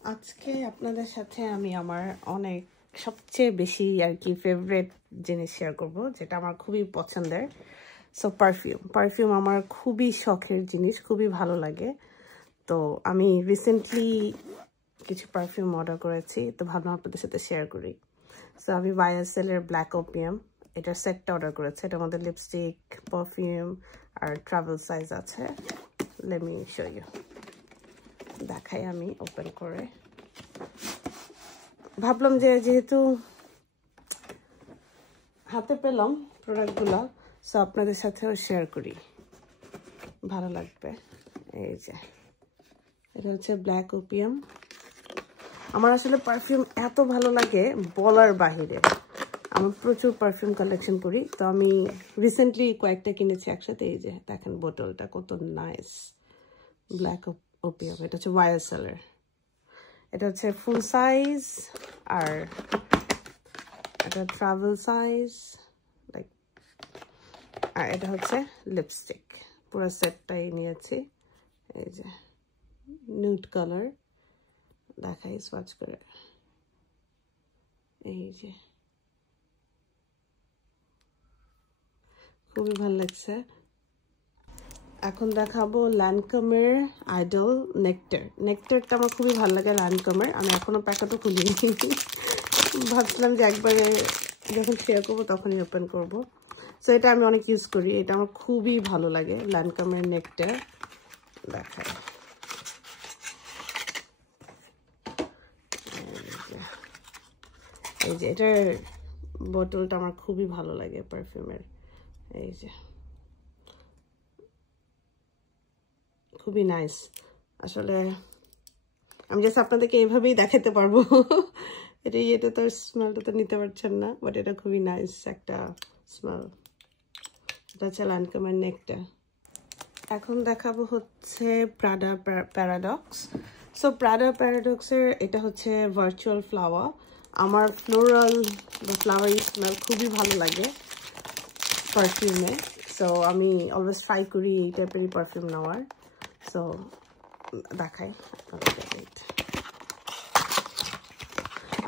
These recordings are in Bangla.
আজকে আপনাদের সাথে আমি আমার অনেক সবচেয়ে বেশি আর কি ফেভারিট জিনিস শেয়ার করব, যেটা আমার খুবই পছন্দের। সো পারফিউম আমার খুবই শখের জিনিস, খুবই ভালো লাগে। তো আমি রিসেন্টলি কিছু পারফিউম অর্ডার করেছি, তো ভাবলাম আপনাদের সাথে শেয়ার করি। সো আমি YSL-এর ব্ল্যাক ওপিয়াম এটার সেটটা অর্ডার করেছি। এটার মধ্যে লিপস্টিক, পারফিউম আর ট্রাভেল সাইজ আছে। লেট মি শো ইউ, দেখাই আমি ওপেন করে। ভাবলাম যে যেহেতু হাতে পেলাম প্রোডাক্টগুলো, সো আপনাদের সাথেও শেয়ার করি, ভালো লাগবে। এই যে এটা হচ্ছে ব্ল্যাক ওপিয়াম। আমার আসলে পারফিউম এত ভালো লাগে বলার বাহিরে। আমি প্রচুর পারফিউম কালেকশন করি, তো আমি রিসেন্টলি কয়েকটা কিনেছি একসাথে। এই যে দেখেন বোতলটা কত নাইস, ব্ল্যাক ওপিয়াম। এটা হচ্ছে YSL-এর, এটা হচ্ছে ফুল সাইজ আর এটা ট্রাভেল সাইজ লাইক, আর এটা হচ্ছে লিপস্টিক। পুরো সেটটাই নিয়েছি। এই যে নিউড কালার, দেখাই সোয়াচ করে। এই যে খুবই ভালো লাগছে। এখন দেখাবো ল্যানকামের আইডল নেক্টার। নেক্টারটা আমার খুবই ভালো লাগে ল্যানকামের। আমি এখনো প্যাকেটও খুলিনি, ভাবছিলাম যে একবারে যখন শেয়ার করবো তখনই ওপেন করব। সো এটা আমি অনেক ইউজ করি, এটা আমার খুবই ভালো লাগে ল্যানকামের নেক্টার। দেখায় এই যে এটার বোতলটা আমার খুবই ভালো লাগে পারফিউমের। এই যে খুবই নাইস। আসলে আমি জাস্ট আপনাদেরকে এইভাবেই দেখাতে পারবো। এটা তো স্মেলটা তো নিতে পারছেন না, বাট এটা খুবই নাইস একটা স্মেল। এটা হচ্ছে ল্যানকামের নেকটা। এখন দেখাবো হচ্ছে প্রাডা প্যারাডক্স। সো প্রাডা প্যারাডক্সের এটা হচ্ছে ভার্চুয়াল ফ্লাওয়ার। আমার ফ্লোরাল বা ফ্লাওয়ারি স্মেল খুবই ভালো লাগে পারফিউমে। সো আমি অলওয়েজ ট্রাই করি এই টাইপেরই পারফিউম নেওয়ার। সো দেখাই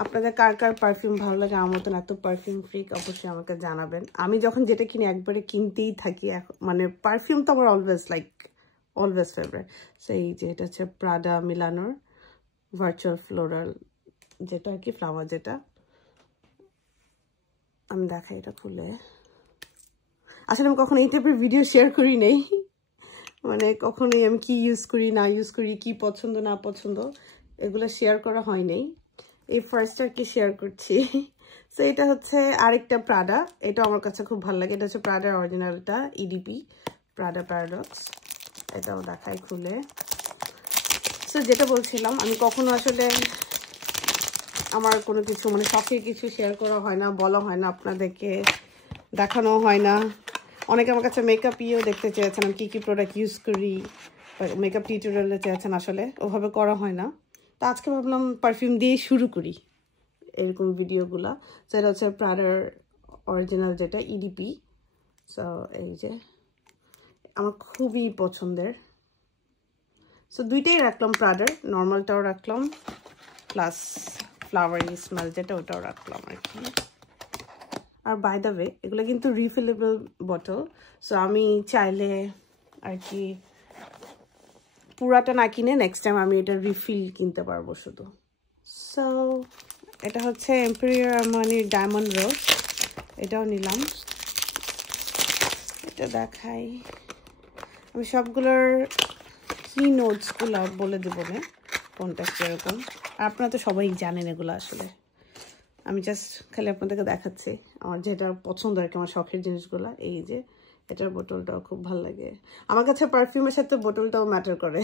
আপনাদের কার কার পারফিউম ভালো লাগে। আমার মতন এত পারফিউম ফ্রিক অবশ্যই আমাকে জানাবেন। আমি যখন যেটা কিনি একবারে কিনতেই থাকি, মানে পারফিউম তো আমার অলওয়েজ ফেভারিট। সেই যে এটা হচ্ছে প্রাডা মিলানোর ভার্চুয়াল ফ্লোরাল, যেটা আর কি ফ্লাওয়ার, যেটা আমি দেখাই এটা খুলে। আসলে আমি কখনো এই টাইপের ভিডিও শেয়ার করি নেই, মানে কখনোই আমি কি ইউজ করি না ইউজ করি, কি পছন্দ না পছন্দ, এগুলো শেয়ার করা হয় নাই। এই ফার্স্ট আর কি শেয়ার করছি। সো এটা হচ্ছে আরেকটা প্রাডা, এটা আমার কাছে খুব ভালো লাগে। এটা হচ্ছে প্রাডার অরিজিনালটা, EDP প্রাডা প্যারাডক্স। এটাও দেখাই খুলে। সো যেটা বলছিলাম, আমি কখনো আসলে আমার কোনো কিছু মানে শখের কিছু শেয়ার করা হয় না, বলা হয় না, আপনাদেরকে দেখানো হয় না। অনেকে আমার কাছে মেকআপ ইয়েও দেখতে চেয়েছেন, আমি কী প্রোডাক্ট ইউজ করি, মেকআপ টিউটোরিয়ালে চেয়েছেন, আসলে ওভাবে করা হয় না। তো আজকে ভাবলাম পারফিউম দিয়ে শুরু করি এরকম ভিডিওগুলা। সেটা হচ্ছে প্রাডার অরিজিনাল যেটা EDP। সো এই যে আমার খুবই পছন্দের। সো দুইটাই রাখলাম, প্রাডার নর্মালটাও রাখলাম, প্লাস ফ্লাওয়ারি স্মেল যেটা ওটাও রাখলাম আর কি। আর বাই দ্য ওয়ে এগুলো কিন্তু রিফিলেবল বটল। সো আমি চাইলে আর কি পুরাটা না কিনে নেক্সট টাইম আমি এটা রিফিল কিনতে পারবো শুধু। সো এটা হচ্ছে এম্পেরিয়ার আরমানির ডায়মন্ড রোজ, এটাও নিলাম। এটা দেখাই, আমি সবগুলোর কি নোটসগুলো বলে দেবো না কোনটা কীরকম। আর আপনারা তো সবাই জানেন এগুলো, আসলে আমি জাস্ট খালি আপনাদেরকে দেখাচ্ছি আমার যেটা পছন্দ আর কি, আমার শখের জিনিসগুলো। এই যে এটার বোতলটাও খুব ভালো লাগে আমার কাছে, পারফিউমের সাথে বোতলটাও ম্যাটার করে।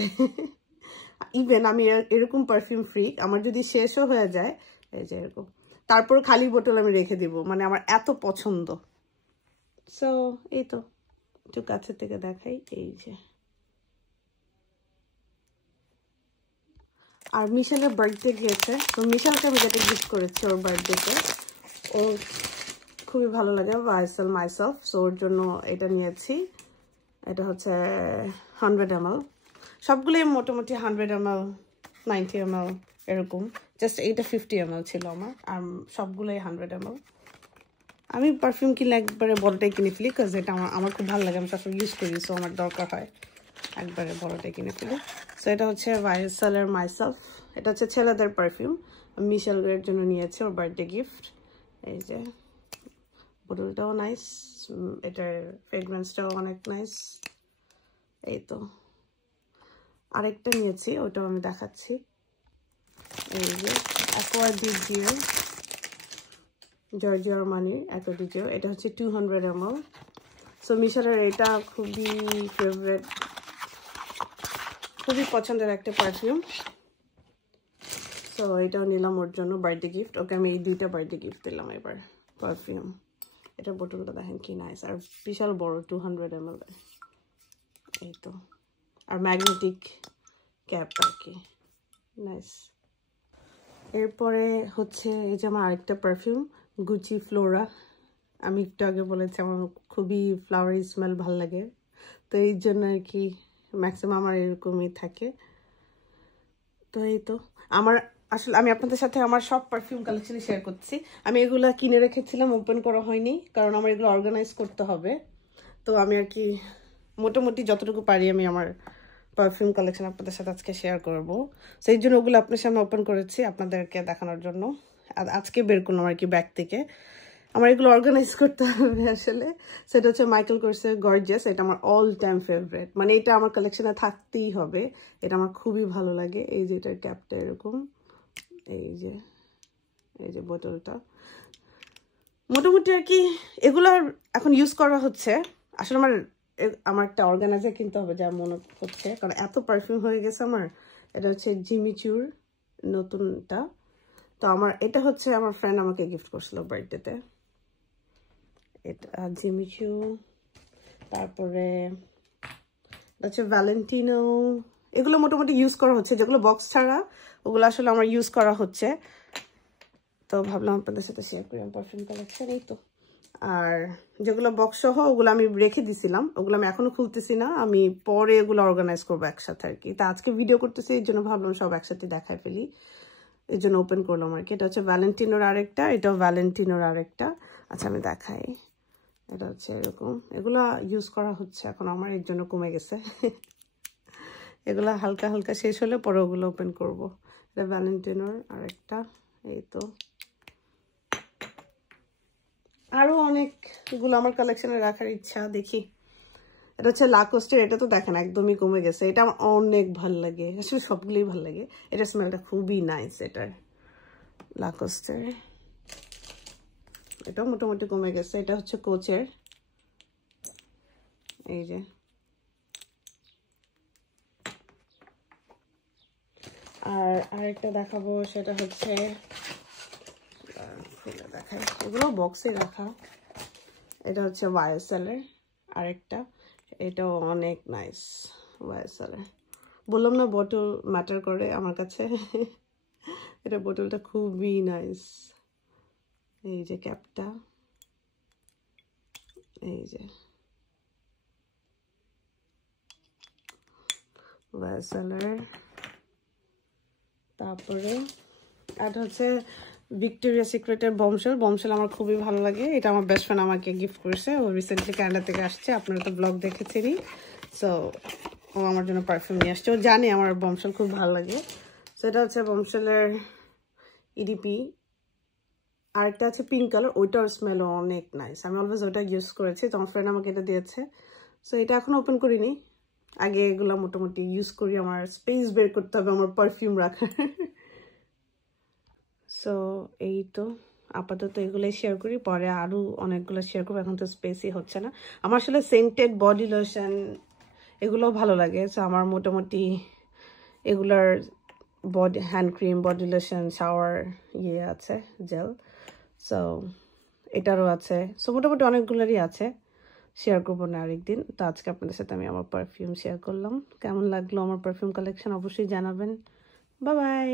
ইভেন আমি এরকম পারফিউম ফ্রিক, আমার যদি শেষও হয়ে যায় এই যে এরকম, তারপর খালি বোতল আমি রেখে দিব, মানে আমার এত পছন্দ। সো এই তো একটু কাছের থেকে দেখাই। এই যে আর মিশেলের বার্থডে গিয়েছে, তো মিশেলকে আমি যেটা গিফট করেছি ওর বার্থডেতে, ও খুবই ভালো লাগে YSL মাইসেলফ। সো ওর জন্য এটা নিয়েছি। এটা হচ্ছে 100 ml, সবগুলোই মোটামুটি 100 ml 90 ml এরকম জাস্ট এইটা 50 ml ছিল আমার আর সবগুলোই 100 ml আমি পারফিউম কিনলে একবারে বড়টাই কিনে ফেলি কাজ এটা আমার খুব ভালো লাগে আমি সবসময় ইউজ করি সো আমার দরকার হয় একবারে বড়টাই কিনে ফেলি সো এটা হচ্ছে YSLের মাইসেলফ এটা হচ্ছে ছেলেদের পারফিউম মিশেল গ্রের জন্য নিয়েছে ওর বার্থডে গিফট এই যে বোতলটাও নাইস এটার ফ্রেগরেন্সটাও অনেক নাইস এই তো আরেকটা নিয়েছি ওটাও আমি দেখাচ্ছি এই যে অ্যাকোয়া ডি জিও জর্জিও আরমানির অ্যাকোয়া ডি জিও এটা হচ্ছে 200 ml সো মিশেলের এটা খুবই ফেভারিট খুবই পছন্দের একটা পারফিউম সো এটাও নিলাম ওর জন্য বার্থডে গিফট ওকে আমি এই দুইটা বার্থডে গিফট দিলাম এবার পারফিউম এটা বোতলটা দেখেন কি নাইস আর বিশাল বড় 200 ml এই তো আর ম্যাগনেটিক ক্যাপ আর কি নাইস এরপরে হচ্ছে এই যে আমার আরেকটা পারফিউম গুচি ফ্লোরা আমি একটু আগে বলেছি আমার খুবই ফ্লাওয়ারি স্মেল ভালো লাগে তো এই জন্য আর কি ম্যাক্সিমাম আমার এরকমই থাকে তো এই তো আমার আসলে আমি আপনাদের সাথে আমার সব পারফিউম কালেকশন শেয়ার করছি আমি এগুলা কিনে রেখেছিলাম ওপেন করা হয়নি কারণ আমার এগুলো অর্গানাইজ করতে হবে তো আমি আর কি মোটামুটি যতটুকু পারি আমি আমার পারফিউম কালেকশন আপনাদের সাথে আজকে শেয়ার করব সেই জন্য ওগুলো আপনার সামনে ওপেন করেছি আপনাদেরকে দেখানোর জন্য আজকে বের করলাম আর কি ব্যাগ থেকে আমার এগুলো অর্গানাইজ করতে হবে আসলে সেটা হচ্ছে মাইকেল কোর্সের গর্জিয়াস এটা আমার অল টাইম ফেভারিট মানে এটা আমার কালেকশনে থাকতেই হবে এটা আমার খুবই ভালো লাগে এই যে এটার ক্যাপটা এরকম এই যে বোতলটা মোটামুটি আর কি এগুলো এখন ইউজ করা হচ্ছে আসলে আমার একটা অর্গানাইজার কিনতে হবে যা মনে হচ্ছে কারণ এত পারফিউম হয়ে গেছে আমার এটা হচ্ছে জিমি চুর নতুনটা তো আমার এটা হচ্ছে আমার ফ্রেন্ড আমাকে গিফট করছিল বার্থডেতে এটা জিমি চু তারপরে হচ্ছে ভ্যালেন্টিনো এগুলো মোটামুটি ইউজ করা হচ্ছে যেগুলো বক্স ছাড়া ওগুলো আসলে আমার ইউজ করা হচ্ছে তো ভাবলাম আপনাদের সাথে শেয়ার করি আমার পারফিউম কালেকশন এই তো আর যেগুলো বক্স সহ ওগুলো আমি রেখে দিছিলাম ওগুলো আমি এখনো খুলতেছি না আমি পরে এগুলো অর্গানাইজ করবো একসাথে আর কি তা আজকে ভিডিও করতেছি এই জন্য ভাবলাম সব একসাথে দেখায় ফেলি এই জন্য ওপেন করলাম আর কি এটা হচ্ছে ভ্যালেন্টিনোর আরেকটা এটাও ভ্যালেন্টিনোর আরেকটা আচ্ছা আমি দেখাই এটা হচ্ছে এরকম এগুলা ইউজ করা হচ্ছে এখন আমার এর জন্য কমে গেছে এগুলা হালকা হালকা শেষ হলে পরে ওগুলো ওপেন করবো এটা ভ্যালেন্টিনোর আরেকটা এই তো আরো অনেকগুলো আমার কালেকশনে রাখার ইচ্ছা দেখি এটা হচ্ছে লাকোস্টের এটা তো দেখেন একদমই কমে গেছে এটা আমার অনেক ভাল লাগে আসলে সবগুলোই ভাল লাগে এটা স্মেলটা খুবই নাইস এটার লাকোস্টের এটাও মোটামুটি কমে গেছে এটা হচ্ছে কোচের এই যে আর আরেকটা দেখাবো সেটা হচ্ছে খুলে দেখাই এগুলো বক্সে রাখা এটা হচ্ছে YSLের আরেকটা এটাও অনেক নাইস YSLের বললাম না বোতল ম্যাটার করে আমার কাছে এটা বোতলটা খুবই নাইস এই যে ক্যাপটা এই যে YSLের তারপরে এটা হচ্ছে ভিক্টোরিয়া সিক্রেটের বমশেল আমার খুবই ভালো লাগে এটা আমার বেস্ট ফ্রেন্ড আমাকে গিফট করেছে ও রিসেন্টলি কানাডা থেকে আসছে আপনারা তো ব্লগ দেখেছেনই সো ও আমার জন্য পারফিউম নিয়ে আসছে ও জানে আমার বমশেল খুব ভালো লাগে সেটা হচ্ছে বমশেলের ইডিপি আরেকটা আছে পিঙ্ক কালার ওইটার স্মেলও অনেক নাইস আমি অলওয়েজ ওটা ইউজ করেছি তো আমার ফ্রেন্ড আমাকে এটা দিয়েছে সো এটা এখন ওপেন করিনি আগে এগুলো মোটামুটি ইউজ করি আমার স্পেস বের করতে হবে আমার পারফিউম রাখার সো এই তো আপাতত এগুলোই শেয়ার করি পরে আরও অনেকগুলো শেয়ার করবো এখন তো স্পেসই হচ্ছে না আমার আসলে সেন্টেড বডি লোশন এগুলোও ভালো লাগে সো আমার মোটামুটি এগুলার body hand cream body lotion shower ইয়ে আছে জেল সো এটারও আছে সো মোটামুটি অনেকগুলোরই আছে শেয়ার করবো না আরেকদিন তো আজকে আপনাদের সাথে আমি আমার পারফিউম শেয়ার করলাম কেমন লাগলো আমার পারফিউম কালেকশন অবশ্যই জানাবেন বাই বাই